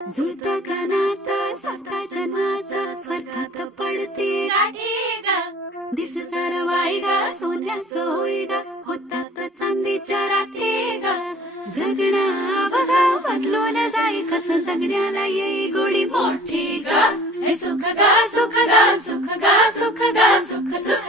जुळता कानात साता जन्माचा स्वर्गात पडते. गाठी ग. दिस सरवाई ग सोन्याचं होई ग होतात चांदीच्या राखे ग. जगणं बघा बदलून जाई कसं जगण्याला येई गोडी मोठी ग. सुख गा सुख गा सुख गा सुख गा सुख सुख